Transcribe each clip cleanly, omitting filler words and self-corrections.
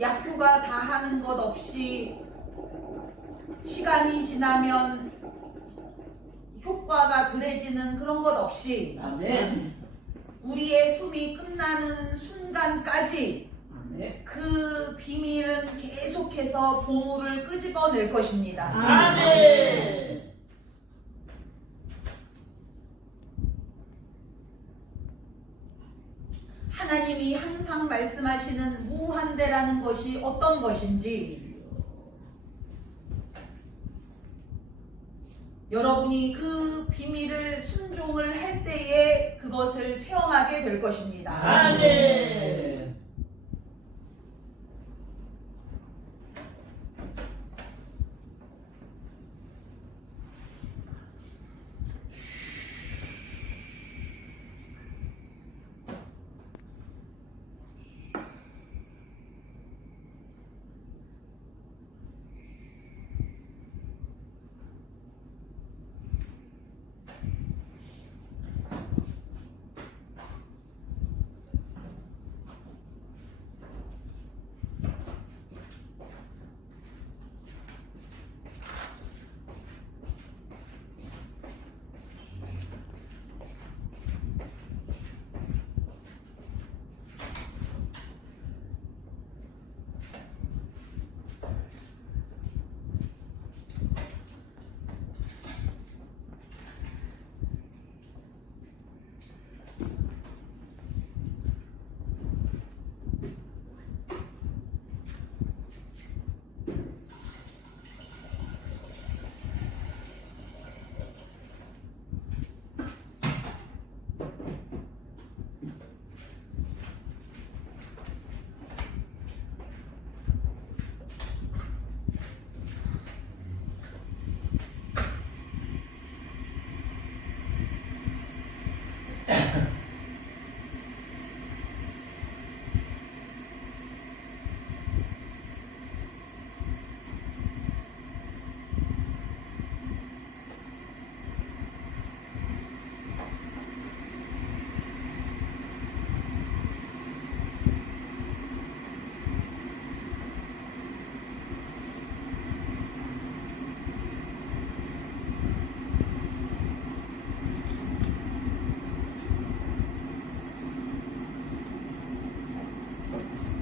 약효가 다하는 것 없이 시간이 지나면 효과가 덜해지는 그런 것 없이 아멘. 우리의 숨이 끝나는 순간까지 아멘. 그 비밀은 계속해서 보물을 끄집어낼 것입니다. 아멘. 하나님이 항상 말씀하시는 무한대라는 것이 어떤 것인지 여러분이 그 비밀을 순종을 할 때에 그것을 체험하게 될 것입니다. 아멘.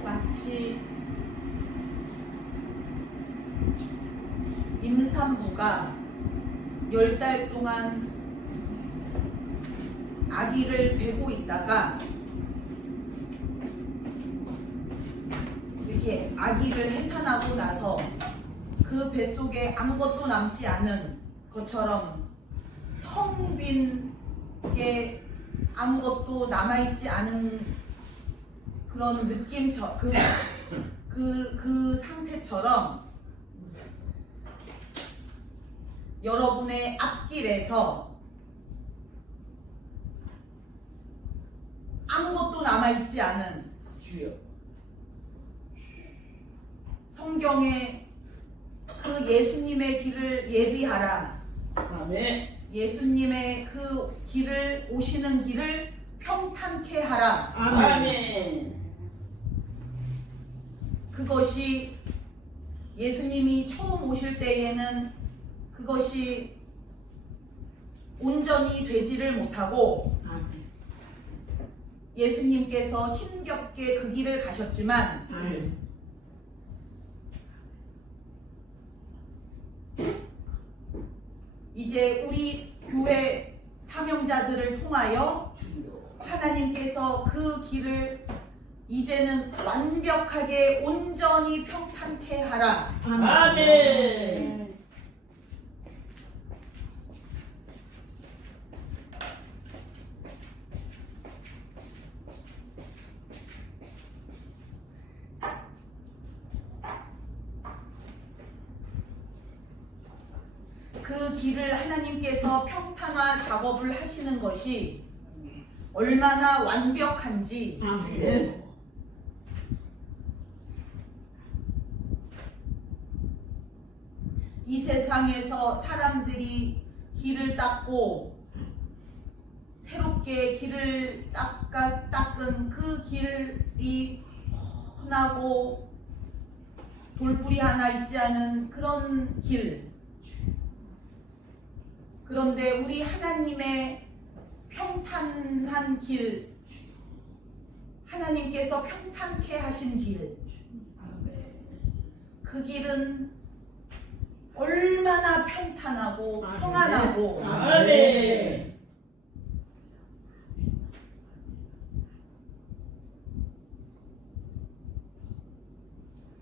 마치 임산부가 10달 동안 아기를 베고 있다가 이렇게 아기를 해산하고 나서 그 뱃속에 아무것도 남지 않은 것처럼 텅 빈 게 아무것도 남아있지 않은 그런 느낌, 그 상태처럼 여러분의 앞길에서 아무것도 남아있지 않은 주여. 성경의 그 예수님의 길을 예비하라. 아멘. 예수님의 그 길을, 오시는 길을 평탄케 하라. 아멘. 그것이 예수님이 처음 오실 때에는 그것이 온전히 되지를 못하고 아멘. 예수님께서 힘겹게 그 길을 가셨지만 아멘. 이제 우리 교회 사명자들을 통하여 하나님께서 그 길을 이제는 완벽하게 온전히 평탄케 하라. 아멘. 그 길을 하나님께서 평탄화 작업을 하시는 것이 얼마나 완벽한지 아멘. 이 세상에서 사람들이 길을 닦고 새롭게 길을 닦은 그 길이 훤하고 돌뿌리 하나 있지 않은 그런 길. 그런데 우리 하나님의 평탄한 길, 하나님께서 평탄케 하신 길, 그 길은 얼마나 평탄하고 평안하고 아멘.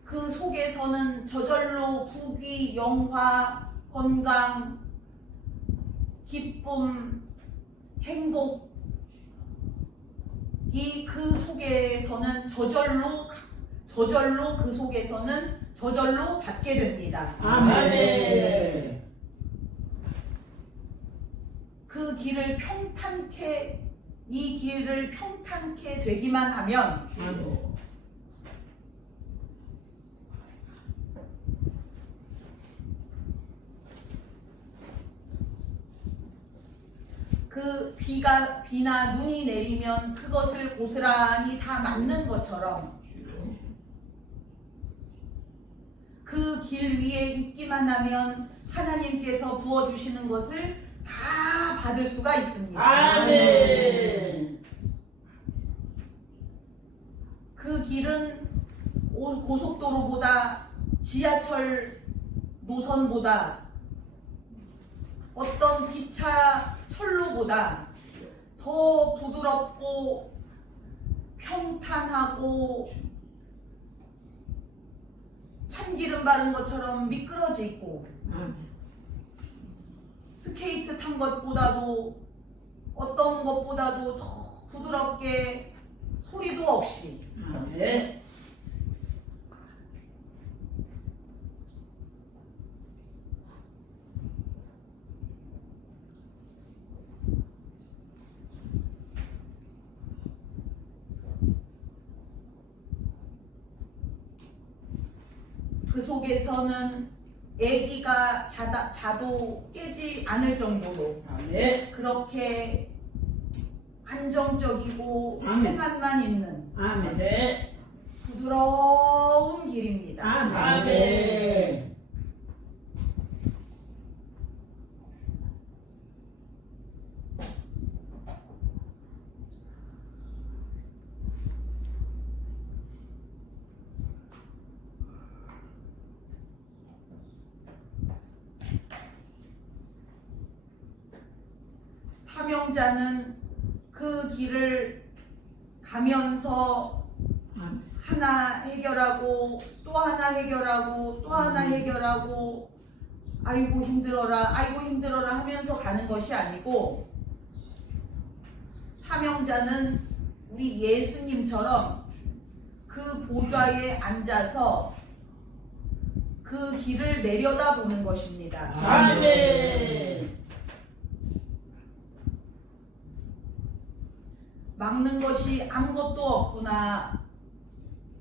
그 속에서는 저절로 부귀, 영화, 건강, 기쁨, 행복이 그 속에서는 저절로 그 속에서는 저절로 받게 됩니다. 아멘. 그 길을 평탄케 이 길을 평탄케 되기만 하면 아멘. 그 비나 눈이 내리면 그것을 고스란히 다 맞는 것처럼 그 길 위에 있기만 하면 하나님께서 부어주시는 것을 다 받을 수가 있습니다. 아멘. 그 길은 고속도로보다 지하철 노선보다 어떤 기차 철로보다 더 부드럽고 평탄하고 참기름 바른 것처럼 미끄러져 있고 스케이트 탄 것보다도 어떤 것보다도 더 부드럽게 소리도 없이 아멘. 그 속에서는 애기가 자도 깨지 않을 정도로 아멘. 그렇게 안정적이고 아멘. 평안만 있는 아멘. 부드러운 길입니다. 아멘. 사명자는 그 길을 가면서 하나 해결하고 또 하나 해결하고 또 하나 해결하고 아이고 힘들어라 하면서 가는 것이 아니고 사명자는 우리 예수님처럼 그 보좌에 앉아서 그 길을 내려다보는 것입니다. 아멘. 막는 것이 아무것도 없구나.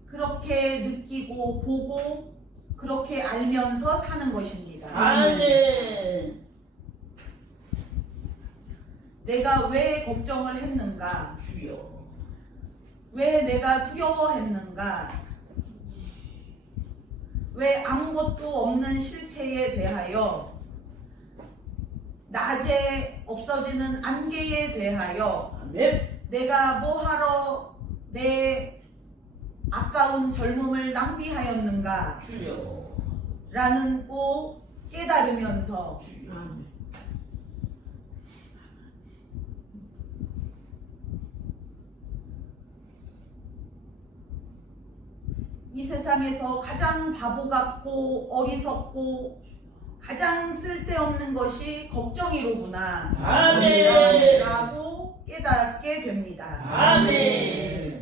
그렇게 느끼고 보고 그렇게 알면서 사는 것입니다. 아멘. 내가 왜 걱정을 했는가? 주여. 왜 내가 두려워했는가? 왜 아무것도 없는 실체에 대하여 낮에 없어지는 안개에 대하여 아멘. 내가 뭐하러 내 아까운 젊음을 낭비하였는가? 주여. 라는 거 깨달으면서 이 세상에서 가장 바보 같고 어리석고 가장 쓸데없는 것이 걱정이로구나 아멘. 라고 깨닫게 됩니다. 아멘.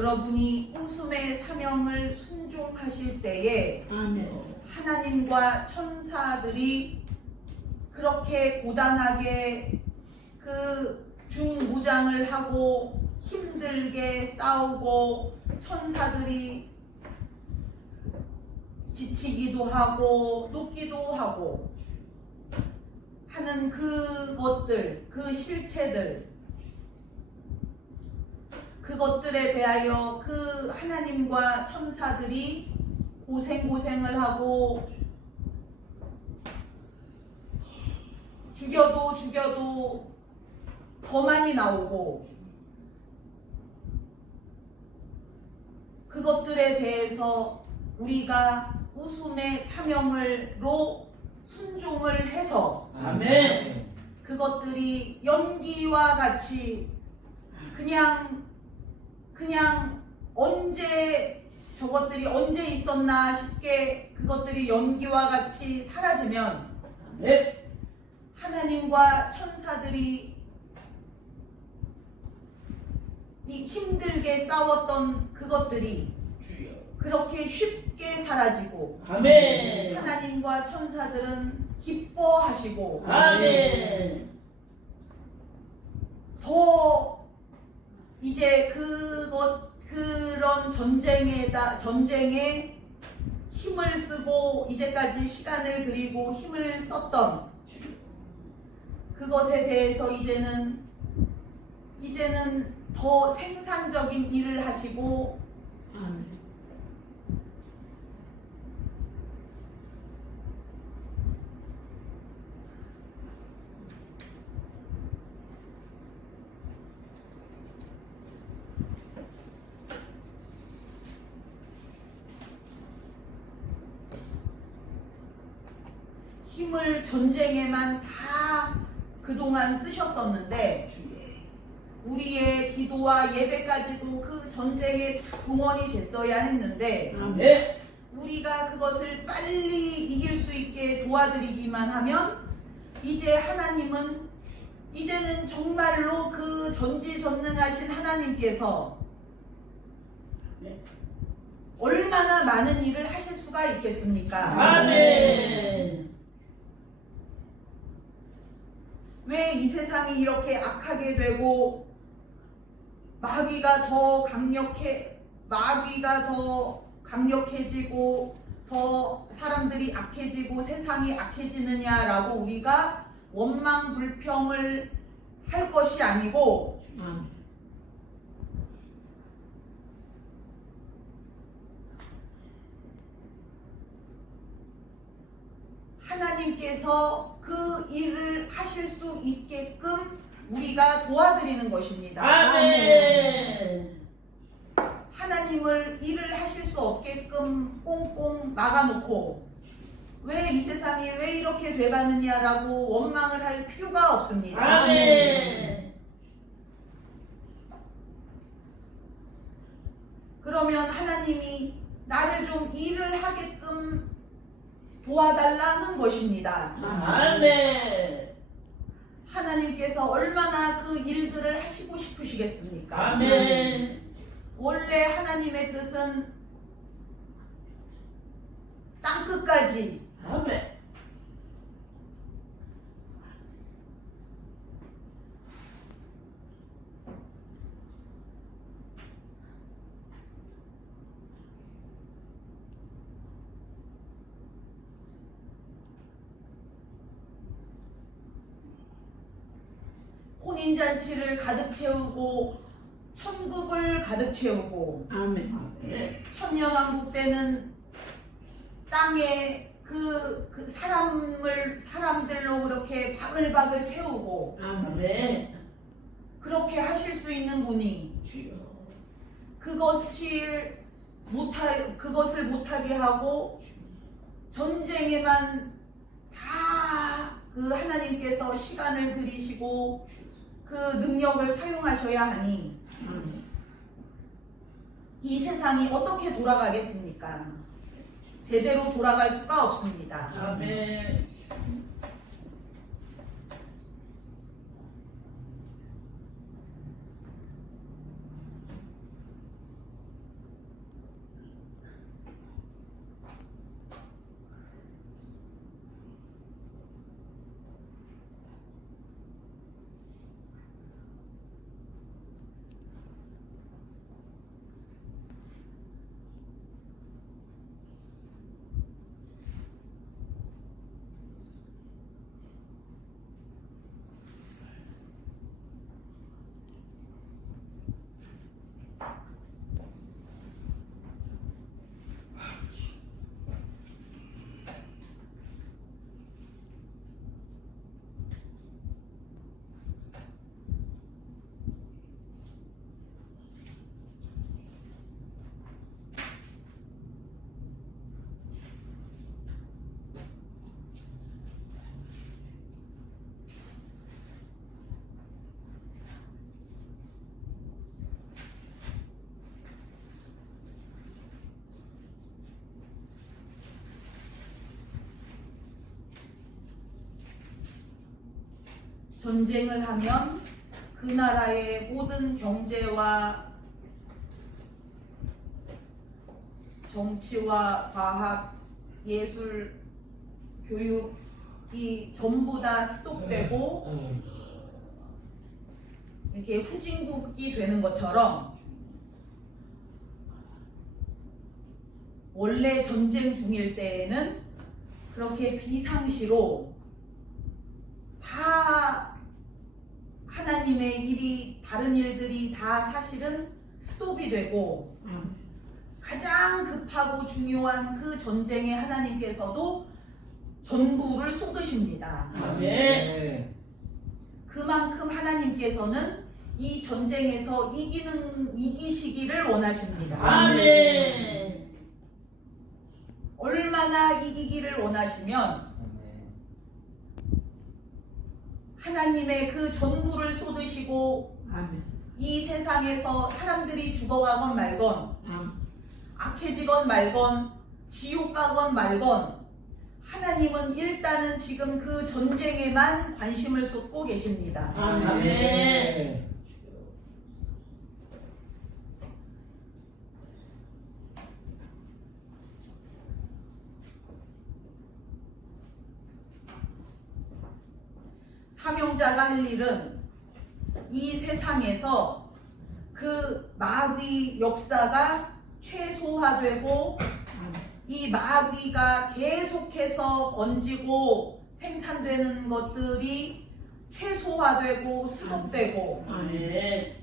여러분이 웃음의 사명을 순종하실 때에 아멘. 하나님과 천사들이 그렇게 고단하게 그 중무장을 하고 힘들게 싸우고 천사들이 지치기도 하고 눕기도 하고 하는 그것들, 그 실체들, 그것들에 대하여 그 하나님과 천사들이 고생을 하고 죽여도 더 많이 나오고 그것들에 대해서 우리가 웃음의 사명으로 순종을 해서 아멘. 그것들이 연기와 같이 그냥 저것들이 언제 있었나 싶게 그것들이 연기와 같이 사라지면 아멘. 하나님과 천사들이 이 힘들게 싸웠던 그것들이 그렇게 쉽게 사라지고 아멘. 하나님과 천사들은 기뻐하시고 아멘. 더 이제 그런 전쟁에 힘을 쓰고 이제까지 시간을 들이고 힘을 썼던 그것에 대해서 이제는 더 생산적인 일을 하시고 아멘. 힘을 전쟁에만 다 그동안 쓰셨었는데 우리의 기도와 예배까지도 그 전쟁에 다 동원이 됐어야 했는데 아멘. 우리가 그것을 빨리 이길 수 있게 도와드리기만 하면 이제 하나님은 이제는 정말로 그 전지전능하신 하나님께서 얼마나 많은 일을 하실 수가 있겠습니까? 아멘. 왜 이 세상이 이렇게 악하게 되고 마귀가 더 강력해지고 더 사람들이 악해지고 세상이 악해지느냐라고 우리가 원망 불평을 할 것이 아니고 하나님께서 그 일을 하실 수 있게끔 우리가 도와드리는 것입니다. 아멘. 하나님을 일을 하실 수 없게끔 꽁꽁 막아놓고 왜 이 세상이 왜 이렇게 돼가느냐라고 원망을 할 필요가 없습니다. 아멘. 그러면 하나님이 나를 좀 일을 하게끔 도와달라는 것입니다. 아멘. 하나님께서 얼마나 그 일들을 하시고 싶으시겠습니까? 아멘. 원래 하나님의 뜻은 땅끝까지 아멘. 혼인잔치를 가득 채우고 천국을 가득 채우고 아멘. 천년왕국 때는 땅에 그 사람들로 그렇게 바글바글 채우고 아멘. 그렇게 하실 수 있는 분이 그것을 못하게 하고 전쟁에만 다 그 하나님께서 시간을 들이시고 그 능력을 사용하셔야 하니 이 세상이 어떻게 돌아가겠습니까? 제대로 돌아갈 수가 없습니다. 아멘. 전쟁을 하면 그 나라의 모든 경제와 정치와 과학, 예술, 교육이 전부 다 스톱되고 이렇게 후진국이 되는 것처럼 원래 전쟁 중일 때에는 그렇게 비상시로 다 하나님의 일이 다른 일들이 다 사실은 스톱이 되고 가장 급하고 중요한 그 전쟁에 하나님께서도 전부를 쏟으십니다. 아멘. 그만큼 하나님께서는 이 전쟁에서 이기시기를 원하십니다. 아멘. 얼마나 이기기를 원하시면 하나님의 그 전부를 쏟으시고 이 세상에서 사람들이 죽어가건 말건 악해지건 말건 지옥 가건 말건 하나님은 일단은 지금 그 전쟁에만 관심을 쏟고 계십니다. 아멘. 사명자가 할 일은 이 세상에서 그 마귀 역사가 최소화되고 이 마귀가 계속해서 번지고 생산되는 것들이 최소화되고 수독되고 아멘.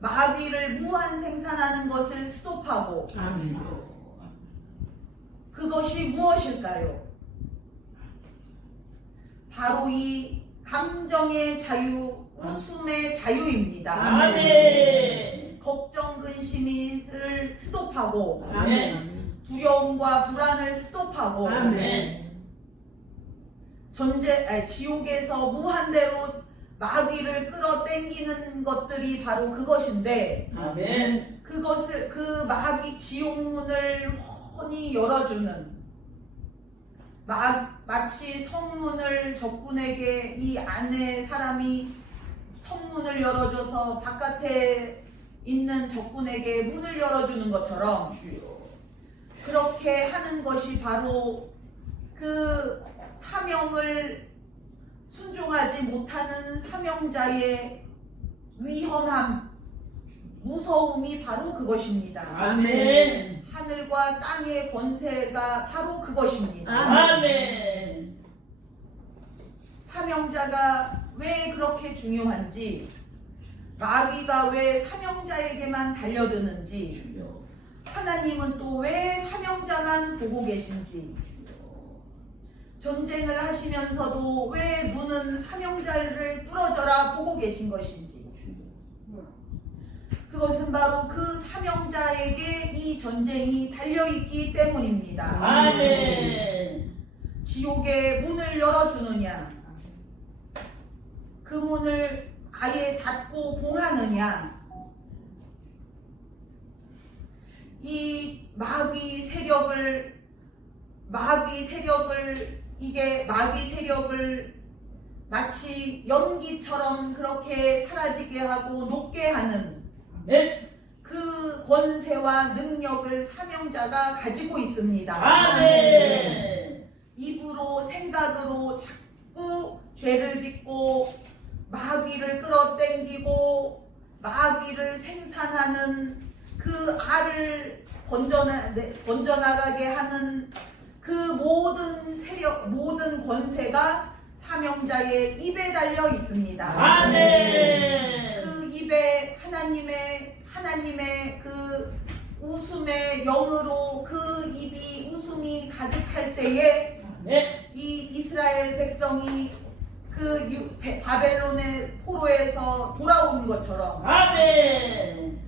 마귀를 무한 생산하는 것을 스톱하고 그것이 무엇일까요? 바로 이 감정의 자유, 웃음의 자유입니다. 아멘. 걱정, 근심을 스톱하고 아멘. 두려움과 불안을 스톱하고 아멘. 지옥에서 무한대로 마귀를 끌어당기는 것들이 바로 그것인데 아멘. 그것을 그 마귀 지옥문을 훤히 열어주는 마치 성문을 적군에게 이 안에 사람이 성문을 열어줘서 바깥에 있는 적군에게 문을 열어주는 것처럼 그렇게 하는 것이 바로 그 사명을 순종하지 못하는 사명자의 위험함, 무서움이 바로 그것입니다. 아멘. 하늘과 땅의 권세가 바로 그것입니다. 아멘. 사명자가 왜 그렇게 중요한지, 마귀가 왜 사명자에게만 달려드는지, 하나님은 또 왜 사명자만 보고 계신지, 전쟁을 하시면서도 왜 눈은 사명자를 뚫어져라 보고 계신 것인지, 그것은 바로 그 사명자에게 이 전쟁이 달려있기 때문입니다. 아멘. 지옥의 문을 열어주느냐, 그 문을 아예 닫고 봉하느냐, 이 마귀 세력을 마치 연기처럼 그렇게 사라지게 하고 녹게 하는 그 권세와 능력을 사명자가 가지고 있습니다. 아멘. 입으로 생각으로 자꾸 죄를 짓고 마귀를 끌어당기고 마귀를 생산하는 그 알을 번져나가게 하는 그 모든 세력, 모든 권세가 사명자의 입에 달려 있습니다. 아멘. 그 입에 하나님의 그 웃음의 영으로 그 입이 웃음이 가득할 때에 이 이스라엘 백성이 그 바벨론의 포로에서 돌아오는 것처럼 아멘.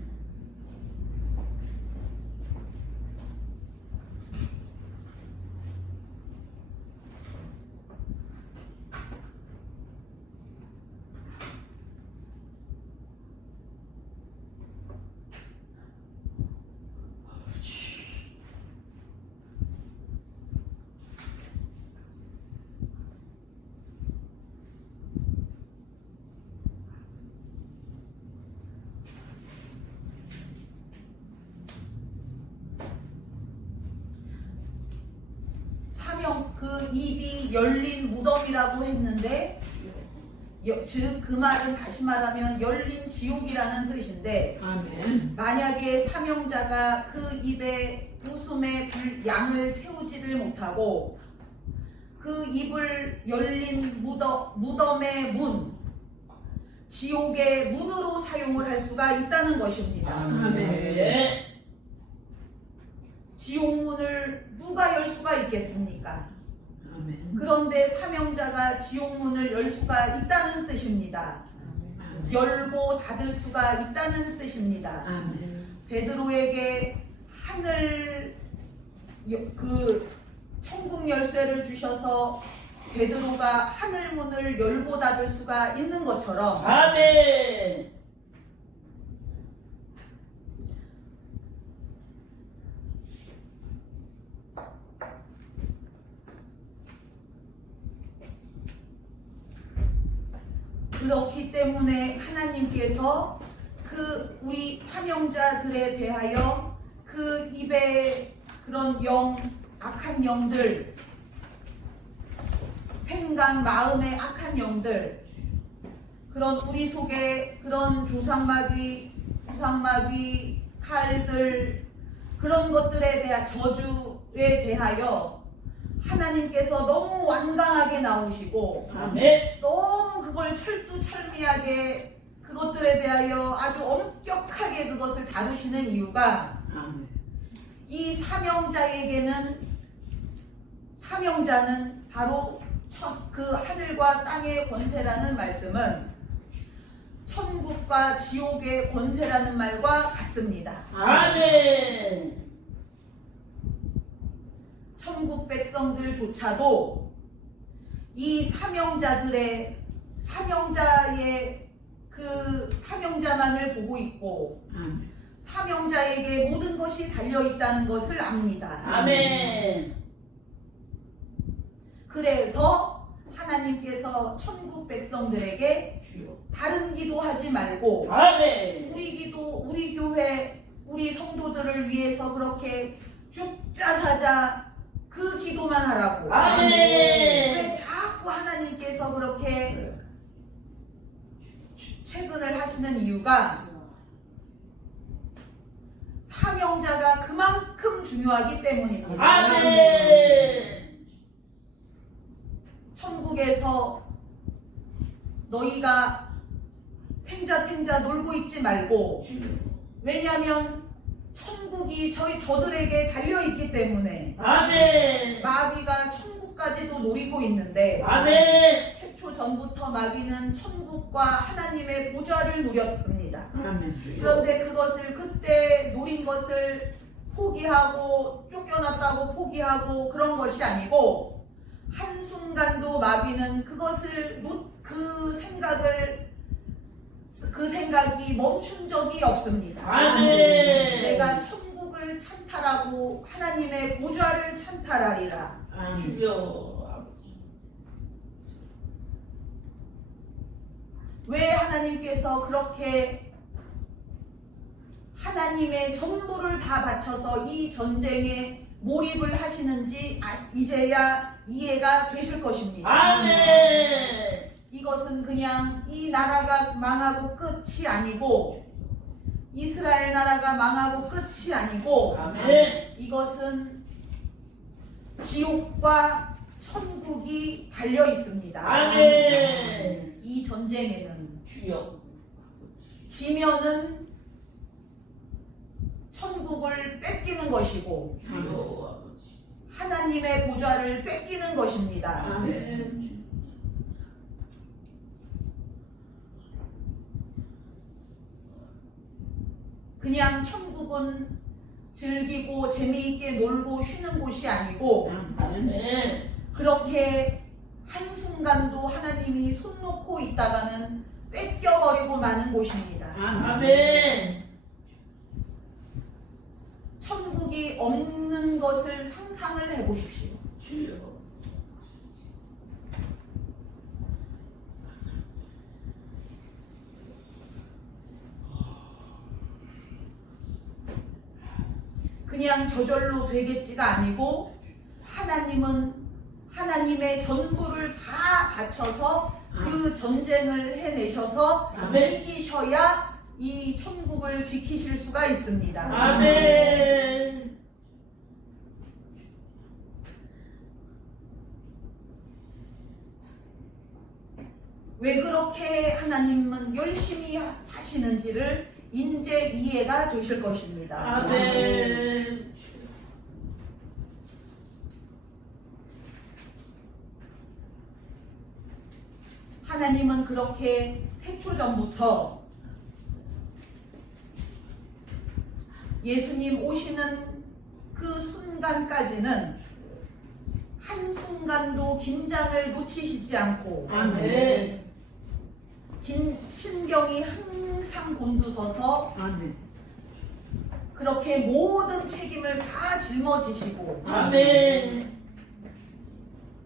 그 입이 열린 무덤이라고 했는데 즉 그 말은 다시 말하면 열린 지옥이라는 뜻인데 아멘. 만약에 사명자가 그 입에 웃음의 양을 채우지를 못하고 그 입을 열린 무덤의 문, 지옥의 문으로 사용을 할 수가 있다는 것입니다. 아멘. 지옥 문을 누가 열 수가 있겠습니까? 아멘. 그런데 사명자가 지옥 문을 열 수가 있다는 뜻입니다. 열고 닫을 수가 있다는 뜻입니다. 아멘. 베드로에게 그 천국 열쇠를 주셔서 베드로가 하늘 문을 열고 닫을 수가 있는 것처럼 아멘. 그렇기 때문에 하나님께서 그 우리 사명자들에 대하여 그 입에 그런 악한 영들, 생각, 마음의 악한 영들, 그런 우리 속에 그런 조상마귀, 우상마귀, 칼들, 그런 것들에 대한 저주에 대하여 하나님께서 너무 완강하게 나오시고 아멘. 너무 그걸 철두철미하게 그것들에 대하여 아주 엄격하게 그것을 다루시는 이유가 아멘. 이 사명자는 바로 그 하늘과 땅의 권세라는 말씀은 천국과 지옥의 권세라는 말과 같습니다. 아멘. 천국 백성들조차도 이 사명자의 그 사명자만을 보고 있고 아멘. 사명자에게 모든 것이 달려 있다는 것을 압니다. 아멘. 그래서 하나님께서 천국 백성들에게 다른 기도하지 말고 아멘. 우리 기도, 우리 교회, 우리 성도들을 위해서 그렇게 죽자사자 그 기도만 하라고. 아멘. 왜 자꾸 하나님께서 그렇게 채근을 하시는 이유가 사명자가 그만큼 중요하기 때문입니다. 아멘. 천국에서 너희가 탱자 놀고 있지 말고, 왜냐하면 천국이 저들에게 달려있기 때문에 아멘. 마귀가 천국까지도 노리고 있는데 아멘. 태초 전부터 마귀는 천국과 하나님의 보좌를 노렸습니다. 아멘. 그런데 그것을 그때 노린 것을 포기하고 쫓겨났다고 포기하고 그런 것이 아니고 한순간도 마귀는 그 생각이 멈춘 적이 없습니다. 아멘. 내가 천국을 찬탈하고 하나님의 보좌를 찬탈하리라. 아멘. 주여 아버지. 왜 하나님께서 그렇게 하나님의 전부를 다 바쳐서 이 전쟁에 몰입을 하시는지 이제야 이해가 되실 것입니다. 아멘. 이것은 그냥 이 나라가 망하고 끝이 아니고 이스라엘 나라가 망하고 끝이 아니고 아멘. 이것은 지옥과 천국이 달려 있습니다. 아멘. 이 전쟁에는 주여. 지면은 천국을 뺏기는 것이고 주여 아버지. 하나님의 보좌를 뺏기는 것입니다. 아멘. 그냥 천국은 즐기고 재미있게 놀고 쉬는 곳이 아니고 아멘. 그렇게 한순간도 하나님이 손 놓고 있다가는 뺏겨버리고 마는 곳입니다. 아멘. 천국이 없는 것을 상상을 해보십시오. 주여. 그냥 저절로 되겠지가 아니고 하나님은 하나님의 전부를 다 바쳐서 그 전쟁을 해내셔서 아멘. 이기셔야 이 천국을 지키실 수가 있습니다. 아멘. 왜 그렇게 하나님은 열심히 사시는지를 이제 이해가 되실 것입니다. 아멘. 하나님은 그렇게 태초전부터 예수님 오시는 그 순간까지는 한순간도 긴장을 놓치시지 않고 아멘. 신경이 항상 곤두서서 아멘. 그렇게 모든 책임을 다 짊어지시고 아멘.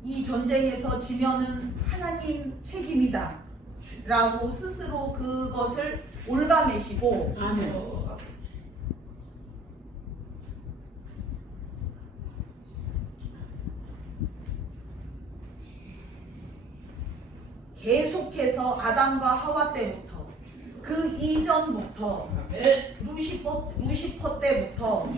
이 전쟁에서 지면은 하나님 책임이다 라고 스스로 그것을 올가매시고 아멘. 계속해서 아담과 하와 때부터 그 이전부터 아멘. 루시퍼 때부터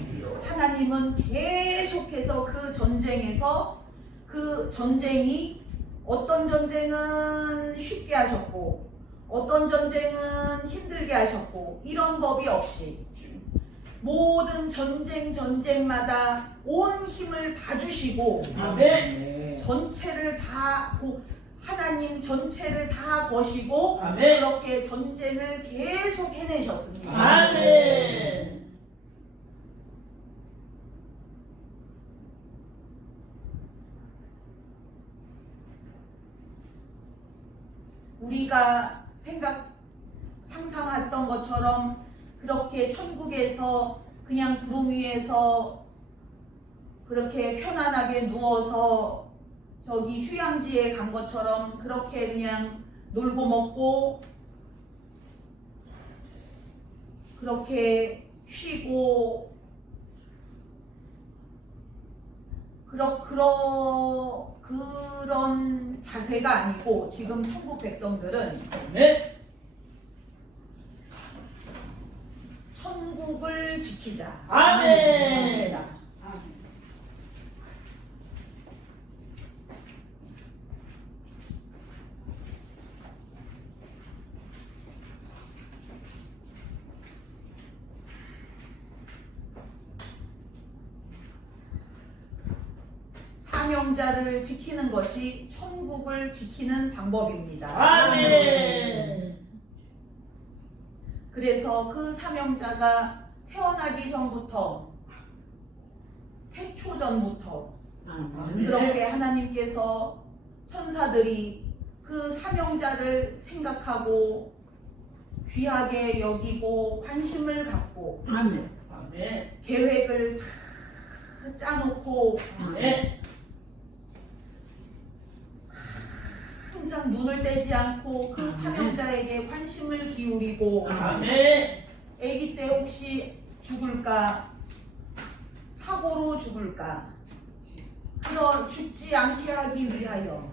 하나님은 계속해서 그 전쟁에서 그 전쟁이 어떤 전쟁은 쉽게 하셨고 어떤 전쟁은 힘들게 하셨고 이런 법이 없이 모든 전쟁마다 온 힘을 다 주시고 아멘. 전체를 다 하나님 전체를 다 거시고 아멘. 그렇게 전쟁을 계속 해내셨습니다. 아멘. 우리가 상상했던 것처럼 그렇게 천국에서 그냥 구름 위에서 그렇게 편안하게 누워서 저기 휴양지에 간 것처럼 그렇게 그냥 놀고 먹고 그렇게 쉬고 그런 자세가 아니고 지금 천국 백성들은 아멘. 천국을 지키자. 아멘. 사명자를 지키는 것이 천국을 지키는 방법입니다. 아멘. 그래서 그 사명자가 태어나기 전부터 태초전부터 아멘. 그렇게 하나님께서 천사들이 그 사명자를 생각하고 귀하게 여기고 관심을 갖고 아멘. 아멘. 계획을 다 짜놓고 아멘. 항상 눈을 떼지 않고 그 사명자에게 관심을 기울이고 아멘. 아기 때 혹시 죽을까 사고로 죽을까 죽지 않게 하기 위하여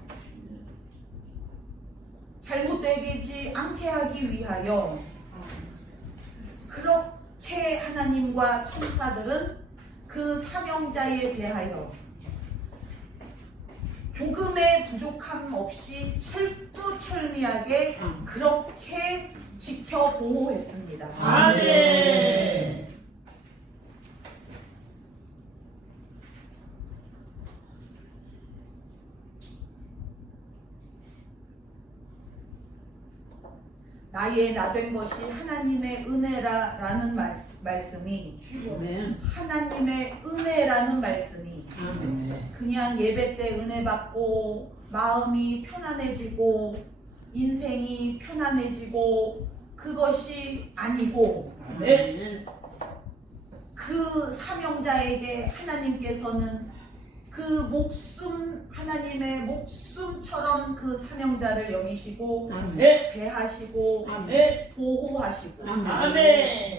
잘못되지 않게 하기 위하여 그렇게 하나님과 천사들은 그 사명자에 대하여 조금의 부족함 없이 철두철미하게 그렇게 지켜 보호했습니다. 아멘. 나의 나된 것이 하나님의 은혜라는 말씀이 아멘. 하나님의 은혜라는 말씀이 아멘. 그냥 예배 때 은혜 받고 마음이 편안해지고 인생이 편안해지고 그것이 아니고 아멘. 그 사명자에게 하나님께서는 그 목숨 하나님의 목숨처럼 그 사명자를 여기시고 아멘. 네. 대하시고 아멘. 네. 보호하시고 아멘. 아멘.